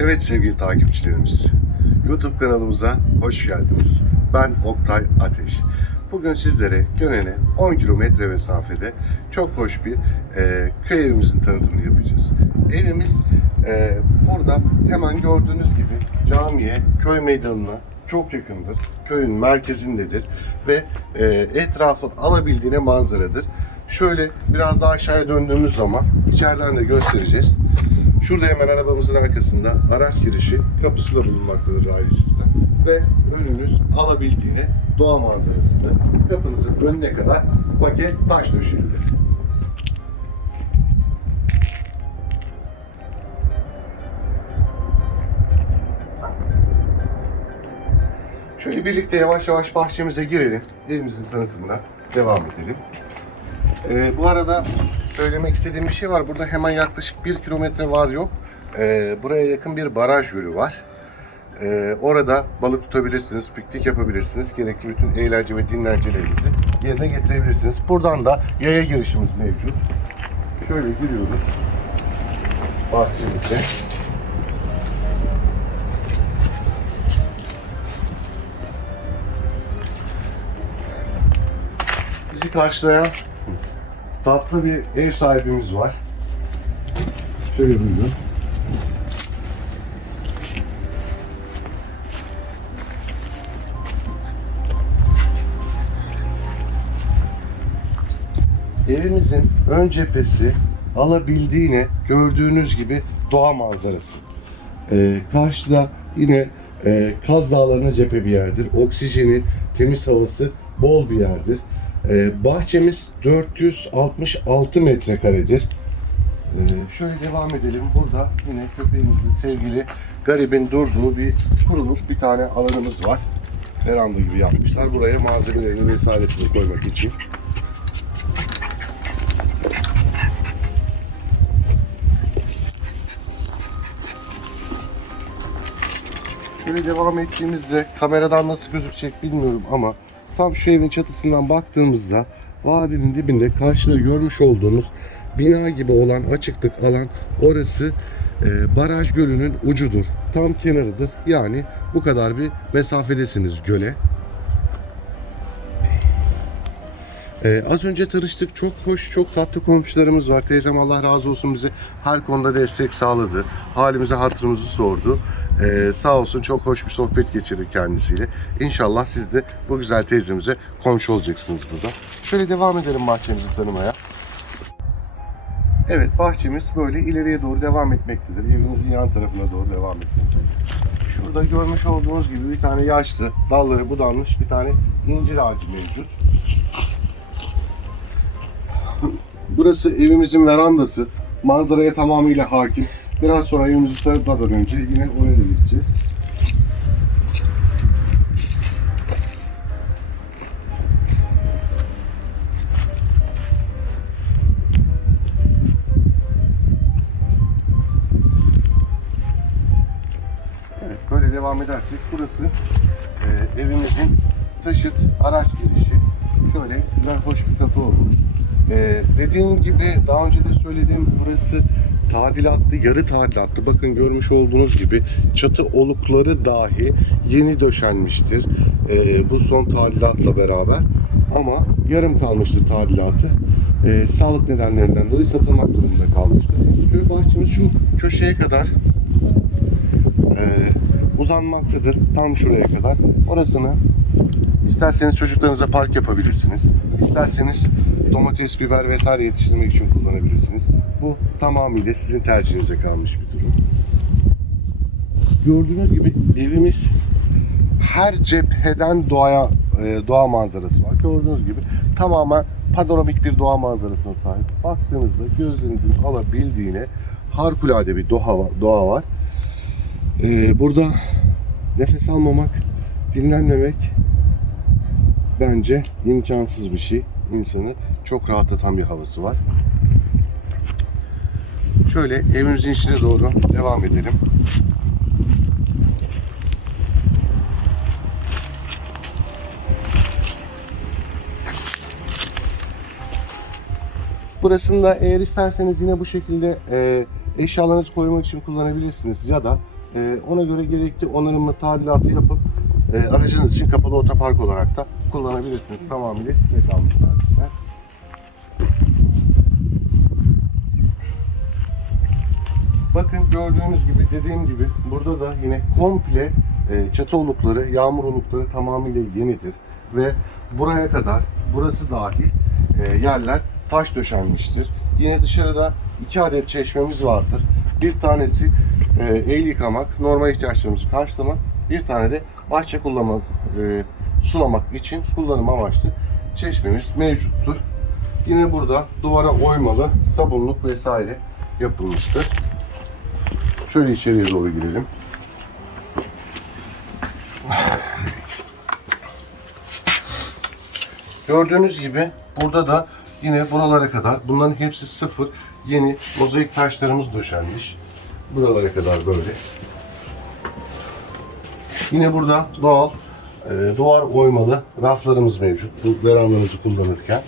Evet sevgili takipçilerimiz, YouTube kanalımıza hoş geldiniz. Ben Oktay Ateş. Bugün sizlere Gönen'e 10 kilometre mesafede çok hoş bir e, köy evimizin tanıtımını yapacağız. Evimiz e, burada hemen gördüğünüz gibi camiye, köy meydanına çok yakındır. Köyün merkezindedir ve e, etrafı alabildiğine manzaradır. Şöyle biraz daha aşağıya döndüğümüz zaman içeriden de göstereceğiz. Şurada hemen arabamızın arkasında araç girişi kapısı da bulunmaktadır sistem. Ve önünüz alabildiğine doğa manzarasında kapınızın önüne kadar paket taş döşelidir. Şöyle birlikte yavaş yavaş bahçemize girelim. Evimizin tanıtımına devam edelim. Ee, bu arada söylemek istediğim bir şey var. Burada hemen yaklaşık bir kilometre var yok. Ee, buraya yakın bir baraj gölü var. Ee, orada balık tutabilirsiniz, piknik yapabilirsiniz. Gerekli bütün eğlence ve dinlencelerinizi yerine getirebilirsiniz. Buradan da yaya girişimiz mevcut. Şöyle giriyoruz. Bahçemize. Bizi karşılayan tatlı bir ev sahibimiz var. Şöyle buyurun. Evimizin ön cephesi alabildiğine gördüğünüz gibi doğa manzarası. Ee, karşıda yine e, Kaz Dağları'na cephe bir yerdir. Oksijeni, temiz havası bol bir yerdir. Ee, bahçemiz 466 metrekaredir. Ee, şöyle devam edelim. Burada yine köpeğimizin sevgili garibin durduğu bir kuruluk bir tane alanımız var. Veranda gibi yapmışlar. Buraya malzemelerini vesairesini koymak için. Şöyle devam ettiğimizde kameradan nasıl gözükecek bilmiyorum ama tam şu evin çatısından baktığımızda vadinin dibinde karşıda görmüş olduğumuz bina gibi olan açıklık alan orası e, baraj gölünün ucudur. Tam kenarıdır. Yani bu kadar bir mesafedesiniz göle. Ee, az önce tanıştık. Çok hoş, çok tatlı komşularımız var. Teyzem Allah razı olsun bize her konuda destek sağladı. Halimize, hatırımızı sordu. Ee, sağ olsun çok hoş bir sohbet geçirdik kendisiyle. İnşallah siz de bu güzel teyzemize komşu olacaksınız burada. Şöyle devam edelim bahçemizi tanımaya. Evet bahçemiz böyle ileriye doğru devam etmektedir. Evinizin yan tarafına doğru devam etmektedir. Şurada görmüş olduğunuz gibi bir tane yaşlı, dalları budanmış bir tane incir ağacı mevcut. Burası evimizin verandası. Manzaraya tamamıyla hakim. Biraz sonra evimizi tanıtmadan önce yine oraya da gideceğiz. Evet, böyle devam edersek burası e, evimizin taşıt araç girişi. Şöyle güzel hoş bir kapı olmuş. E, dediğim gibi daha önce de söylediğim burası tadilatlı, yarı tadilatlı. Bakın görmüş olduğunuz gibi çatı olukları dahi yeni döşenmiştir. E, bu son tadilatla beraber. Ama yarım kalmıştır tadilatı. E, sağlık nedenlerinden dolayı satılmak durumunda kalmıştır. Şöyle bahçemiz şu köşeye kadar e, uzanmaktadır. Tam şuraya kadar. Orasını isterseniz çocuklarınıza park yapabilirsiniz. İsterseniz domates, biber vesaire yetiştirmek için kullanabilirsiniz. Bu tamamıyla sizin tercihinize kalmış bir durum. Gördüğünüz gibi evimiz her cepheden doğaya e, doğa manzarası var. Gördüğünüz gibi tamamen panoramik bir doğa manzarasına sahip. Baktığınızda gözlerinizin alabildiğine harikulade bir doğa, doğa var. Ee, burada nefes almamak, dinlenmemek bence imkansız bir şey. İnsanı çok rahatlatan bir havası var. Şöyle evimizin içine doğru devam edelim. Burasını da eğer isterseniz yine bu şekilde e, eşyalarınızı koymak için kullanabilirsiniz ya da E, ona göre gerekli onarımlı tadilatı yapıp e, aracınız için kapalı otopark olarak da kullanabilirsiniz. Tamamıyla size kalmış arkadaşlar. Gördüğünüz gibi dediğim gibi burada da yine komple e, çatı olukları, yağmur olukları tamamıyla yenidir. Ve buraya kadar burası dahil e, yerler taş döşenmiştir. Yine dışarıda iki adet çeşmemiz vardır. Bir tanesi e, el yıkamak, normal ihtiyaçlarımızı karşılamak. Bir tane de bahçe kullanmak, e, sulamak için kullanım amaçlı çeşmemiz mevcuttur. Yine burada duvara oymalı sabunluk vesaire yapılmıştır. Şöyle içeriye doğru girelim. Gördüğünüz gibi burada da yine buralara kadar bunların hepsi sıfır yeni mozaik taşlarımız döşenmiş. Buralara kadar böyle. Yine burada doğal e, duvar oymalı raflarımız mevcut. Bu verandamızı kullanırken.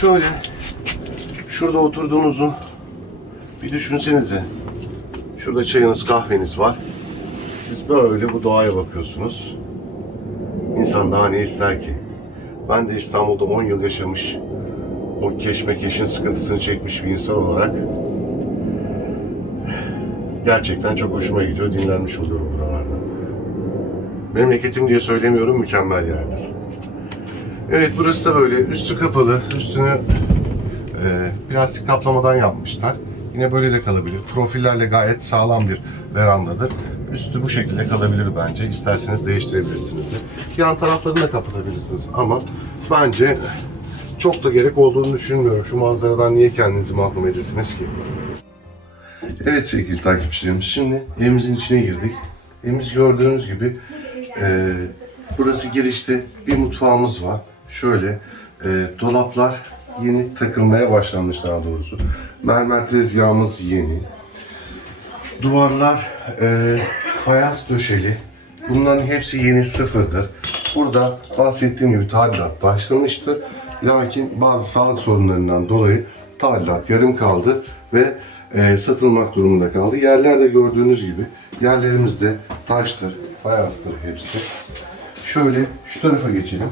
Şöyle şurada oturduğunuzu bir düşünsenize. Şurada çayınız, kahveniz var. Siz böyle bu doğaya bakıyorsunuz. İnsan daha ne ister ki? Ben de İstanbul'da 10 yıl yaşamış, o keşmekeşin sıkıntısını çekmiş bir insan olarak gerçekten çok hoşuma gidiyor. Dinlenmiş oluyorum buralarda. Memleketim diye söylemiyorum, mükemmel yerdir. Evet burası da böyle üstü kapalı, üstünü e, plastik kaplamadan yapmışlar. Yine böyle de kalabilir. Profillerle gayet sağlam bir verandadır. Üstü bu şekilde kalabilir bence. İsterseniz değiştirebilirsiniz de. Yan taraflarını da kapatabilirsiniz ama bence çok da gerek olduğunu düşünmüyorum. Şu manzaradan niye kendinizi mahrum edesiniz ki? Evet sevgili takipçilerimiz şimdi evimizin içine girdik. Evimiz gördüğünüz gibi e, burası girişte bir mutfağımız var. Şöyle e, dolaplar yeni takılmaya başlanmış daha doğrusu. Mermer tezgahımız yeni. Duvarlar e, fayans döşeli. Bunların hepsi yeni sıfırdır. Burada bahsettiğim gibi tadilat başlamıştır. Lakin bazı sağlık sorunlarından dolayı tadilat yarım kaldı ve e, satılmak durumunda kaldı. Yerlerde gördüğünüz gibi yerlerimizde taştır, fayanstır hepsi. Şöyle şu tarafa geçelim.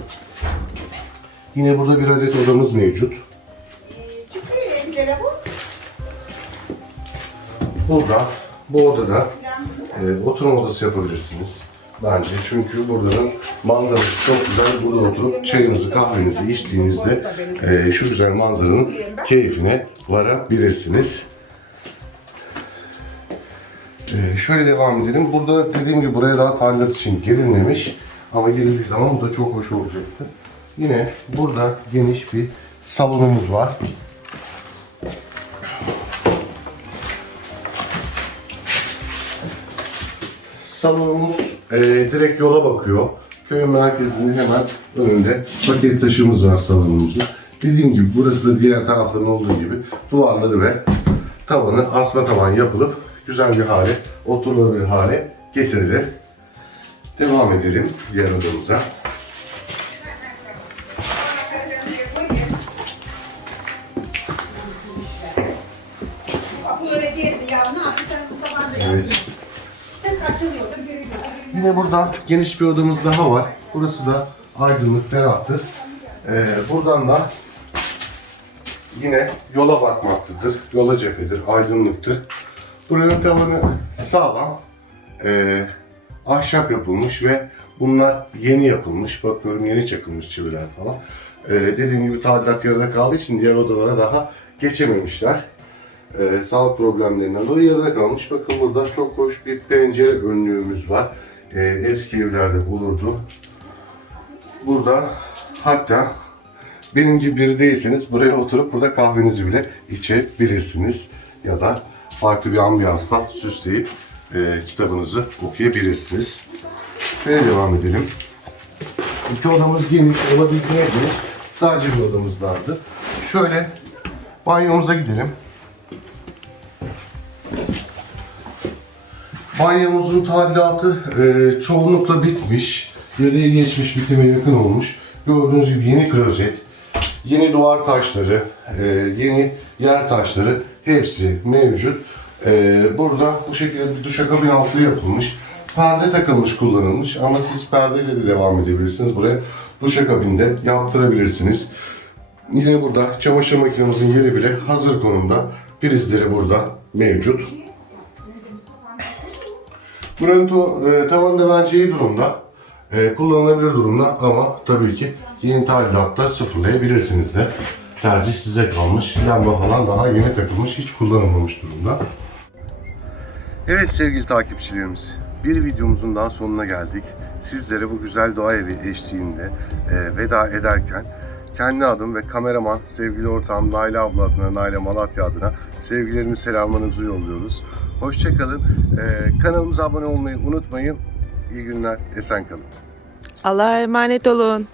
Yine burada bir adet odamız mevcut. Çıkıyor evlere bu. Burada, bu odada e, oturma odası yapabilirsiniz. Bence çünkü buranın manzarası çok güzel. Burada oturup çayınızı, kahvenizi içtiğinizde e, şu güzel manzaranın keyfine varabilirsiniz. E, şöyle devam edelim. Burada dediğim gibi buraya daha tadilat için girilmemiş. Ama girildiği zaman bu da çok hoş olacaktı. Yine burada geniş bir salonumuz var. Salonumuz e, direkt yola bakıyor. Köyün merkezinde hemen önünde paket taşımız var salonumuzun. Dediğim gibi burası da diğer tarafların olduğu gibi duvarları ve tavanı asma tavan yapılıp güzel bir hale, oturulabilir hale getirilir. Devam edelim diğer odamıza. Evet. Yine burada geniş bir odamız daha var. Burası da aydınlık, ferahtır. Ee, buradan da yine yola bakmaktadır. Yola cephedir, aydınlıktır. Buranın tavanı sağlam. Ee, ahşap yapılmış ve bunlar yeni yapılmış. Bakıyorum yeni çakılmış çiviler falan. Ee, dediğim gibi tadilat yarıda kaldığı için diğer odalara daha geçememişler. Ee, sağlık problemlerinden dolayı yarıda kalmış. Bakın burada çok hoş bir pencere önlüğümüz var. Ee, eski evlerde olurdu. Burada hatta benim gibi biri değilseniz buraya oturup burada kahvenizi bile içebilirsiniz. Ya da farklı bir ambiyansla süsleyip e, kitabınızı okuyabilirsiniz. Şöyle devam edelim. İki odamız geniş, olabildiğine geniş. Sadece bir odamız vardı. Şöyle banyomuza gidelim. Banyomuzun tadilatı e, çoğunlukla bitmiş. Yarıya geçmiş, bitime yakın olmuş. Gördüğünüz gibi yeni klozet, yeni duvar taşları, e, yeni yer taşları hepsi mevcut. Ee, burada bu şekilde bir duşakabin altı yapılmış. Perde takılmış, kullanılmış ama siz perdeyle de devam edebilirsiniz. Buraya duşakabinde yaptırabilirsiniz. Yine burada çamaşır makinemizin yeri bile hazır konumda. Prizleri burada mevcut. Buranın e, tavanı da bence iyi durumda. E, kullanılabilir durumda ama tabii ki yeni tadilatta sıfırlayabilirsiniz de. Tercih size kalmış. Lamba falan daha yeni takılmış, hiç kullanılmamış durumda. Evet sevgili takipçilerimiz, bir videomuzun daha sonuna geldik. Sizlere bu güzel doğa evi eşliğinde e, veda ederken kendi adım ve kameraman sevgili ortağım Naile abla adına, Naile Malatya adına sevgilerimi selamlarınızı yolluyoruz. Hoşçakalın. E, kanalımıza abone olmayı unutmayın. İyi günler, esen kalın. Allah'a emanet olun.